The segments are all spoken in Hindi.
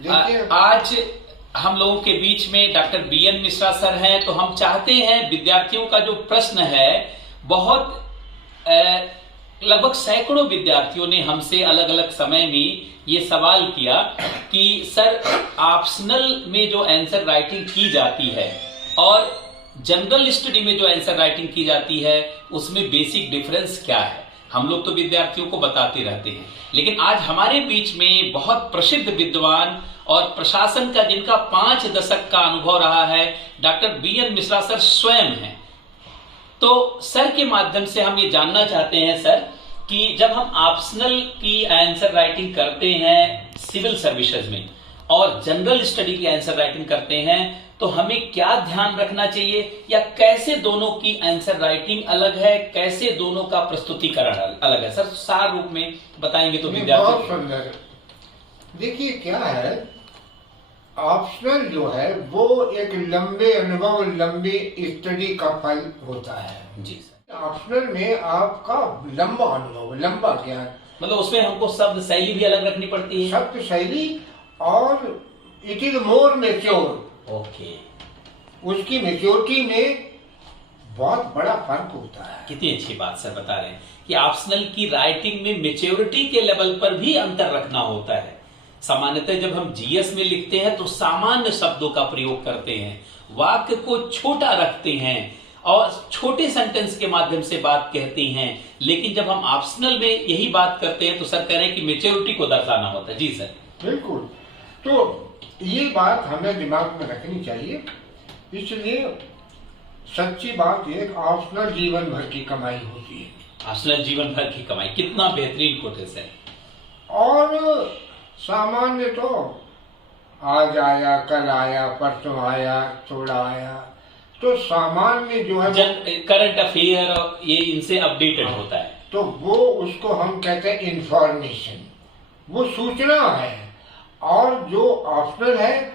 देखिए, आज हम लोगों के बीच में डॉक्टर बीएन मिश्रा सर हैं, तो हम चाहते हैं विद्यार्थियों का जो प्रश्न है, बहुत लगभग सैकड़ों विद्यार्थियों ने हमसे अलग अलग समय में ये सवाल किया कि सर, ऑप्शनल में जो आंसर राइटिंग की जाती है और जनरल स्टडी में जो आंसर राइटिंग की जाती है, उसमें बेसिक डिफरेंस क्या है। हम लोग तो विद्यार्थियों को बताते रहते हैं, लेकिन आज हमारे बीच में बहुत प्रसिद्ध विद्वान और प्रशासन का, जिनका 5 दशक का अनुभव रहा है, डॉक्टर बीएन मिश्रा सर स्वयं हैं। तो सर के माध्यम से हम ये जानना चाहते हैं सर, कि जब हम ऑप्शनल की आंसर राइटिंग करते हैं सिविल सर्विसेज में और जनरल स्टडी की आंसर राइटिंग करते हैं, तो हमें क्या ध्यान रखना चाहिए, या कैसे दोनों की आंसर राइटिंग अलग है, कैसे दोनों का प्रस्तुतिकरण अलग है। सर सार रूप में बताएंगे तो विद्यार्थी। बहुत सुंदर। देखिए क्या है, ऑप्शनल जो है वो एक लंबे अनुभव, लंबी स्टडी का फल होता है। जी सर। ऑप्शनल में आपका लंबा अनुभव, लंबा ज्ञान, मतलब उसमें हमको शब्द शैली भी अलग रखनी पड़ती है। शब्द शैली, और it is more mature. Okay. उसकी मेच्योरिटी में बहुत बड़ा फर्क होता है। कितनी अच्छी बात सर बता रहे हैं कि ऑप्शनल की राइटिंग में मेच्योरिटी के लेवल पर भी अंतर रखना होता है। सामान्यतः जब हम जीएस में लिखते हैं तो सामान्य शब्दों का प्रयोग करते हैं, वाक्य को छोटा रखते हैं और छोटे सेंटेंस के माध्यम से बात कहते हैं, लेकिन जब हम ऑप्शनल में यही बात करते हैं तो सर कह रहे हैं कि मेच्योरिटी को दर्शाना होता है। जी सर। बिल्कुल। तो ये बात हमें दिमाग में रखनी चाहिए। इसलिए सच्ची बात ये, ऑप्शनल जीवन भर की कमाई होती है। ऑप्शनल जीवन भर की कमाई, कितना बेहतरीन कोटेशन है। और सामान्य तो आज आया, कल आया, परसों आया, थोड़ा आया, तो सामान्य जो है करंट अफेयर ये इनसे अपडेटेड होता है, तो वो उसको हम कहते हैं इंफॉर्मेशन, वो सूचना है। और जो ऑप्शनल है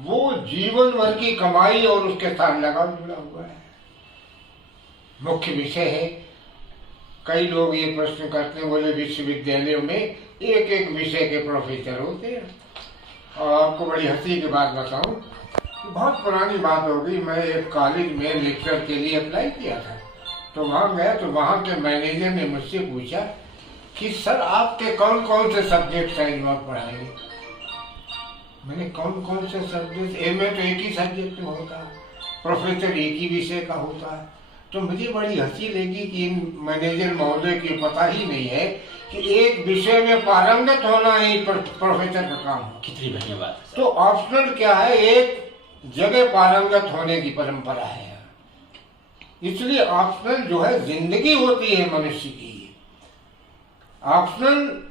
वो जीवन भर की कमाई और उसके साथ लगाव जुड़ा हुआ है, मुख्य विषय है। कई लोग ये प्रश्न करते हैं, बोले विश्वविद्यालयों में एक एक विषय के प्रोफेसर होते हैं। और आपको बड़ी हंसी की बात बताऊं, बहुत पुरानी बात हो गई, मैं एक कॉलेज में लेक्चर के लिए अप्लाई किया था। तो वहाँ गया तो वहाँ के मैनेजर ने मुझसे पूछा कि सर आपके कौन कौन से सब्जेक्ट हैं जो आप पढ़ाएंगे। मैंने कौन कौन से सब्जेक्ट, एमए तो एक ही सब्जेक्ट में होता है, प्रोफेसर एक ही विषय का होता है। तो मुझे बड़ी हंसी लगी कि इन मैनेजर महोदय की पता ही नहीं है कि एक विषय में पारंगत होना ही प्रोफेसर का काम है। कितनी बढ़िया बात है। तो ऑप्शनल क्या है, एक जगह पारंगत होने की परंपरा है। इसलिए ऑप्शनल जो है जिंदगी होती है मनुष्य की। ऑप्शनल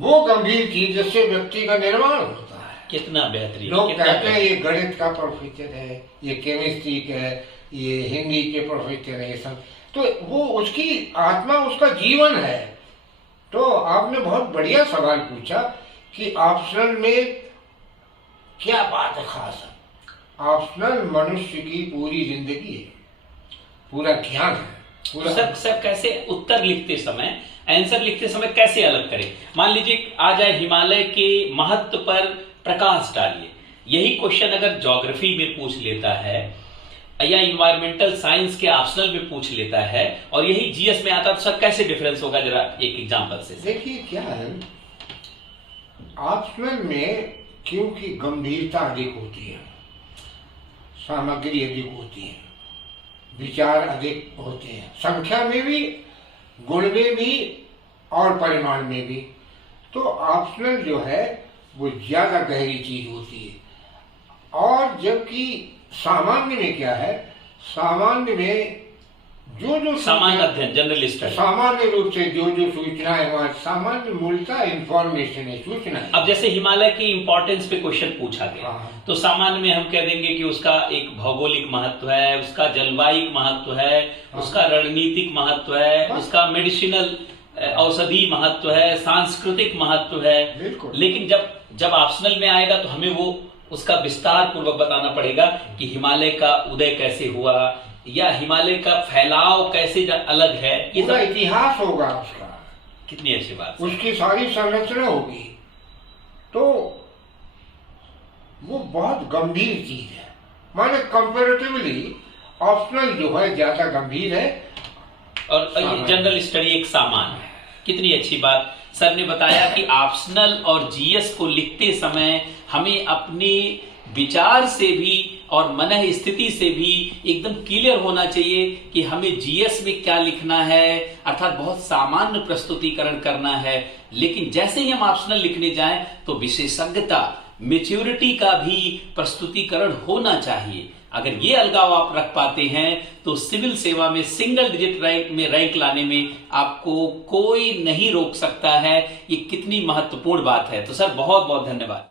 वो गंभीर चीज जिससे व्यक्ति का निर्माण होता है। कितना बेहतरीन। लोग कहते हैं ये गणित का प्रोफेसर है, ये केमिस्ट्री का है, ये हिंदी के प्रोफेसर है, ये सब। तो वो उसकी आत्मा, उसका जीवन है। तो आपने बहुत बढ़िया सवाल पूछा कि ऑप्शनल में क्या बात है खास। ऑप्शनल मनुष्य की पूरी जिंदगी है, पूरा ज्ञान है, पूरा। सर कैसे उत्तर लिखते समय, आंसर लिखते समय कैसे अलग करें। मान लीजिए आ जाए हिमालय के महत्व पर प्रकाश डालिए, यही क्वेश्चन अगर ज्योग्राफी में पूछ लेता है या इन्वायरमेंटल साइंस के ऑप्शनल में पूछ लेता है और यही जीएस में आता, तो सर कैसे डिफरेंस होगा, जरा एक एग्जांपल से। देखिए क्या है, ऑप्शनल में क्योंकि गंभीरता अधिक होती है, सामग्री अधिक होती है, विचार अधिक होते हैं, संख्या में भी, गुण में भी और परिमाण में भी। तो ऑप्शनल जो है वो ज्यादा गहरी चीज होती है। और जबकि सामान्य में क्या है, सामान्य में जो सामान्य अध्ययन, जनरल स्टडी, सामान्य रूप से जो सूचनाएं वहां सामान्य मूलतः इंफॉर्मेशन है, सूचना है। अब जैसे हिमालय की इंपॉर्टेंस पे क्वेश्चन पूछा गया, तो सामान्य में हम कह देंगे कि उसका एक भौगोलिक महत्व है, उसका जलवायु महत्व है, उसका रणनीतिक महत्व है, उसका मेडिसिनल औषधि महत्व है, सांस्कृतिक महत्व है। लेकिन जब ऑप्शनल में आएगा तो हमें वो उसका विस्तार पूर्वक बताना पड़ेगा कि हिमालय का उदय कैसे हुआ या हिमालय का फैलाव कैसे अलग है, ये पूरा इतिहास होगा उसका। कितनी अच्छी बात, उसकी सारी संरचना होगी। तो बहुत गंभीर चीज है। माने कंपैरेटिवली ऑप्शनल जो है ज्यादा गंभीर है और ये जनरल स्टडी एक सामान है। कितनी अच्छी बात सर ने बताया कि ऑप्शनल और जीएस को लिखते समय हमें अपने विचार से भी और मन स्थिति से भी एकदम क्लियर होना चाहिए कि हमें जीएस में क्या लिखना है, अर्थात बहुत सामान्य प्रस्तुतिकरण करना है। लेकिन जैसे ही हम ऑप्शनल लिखने जाएं तो विशेषज्ञता, मैच्योरिटी का भी प्रस्तुतिकरण होना चाहिए। अगर ये अलगाव आप रख पाते हैं तो सिविल सेवा में सिंगल डिजिट रैंक में रैंक लाने में आपको कोई नहीं रोक सकता है। ये कितनी महत्वपूर्ण बात है। तो सर बहुत बहुत धन्यवाद।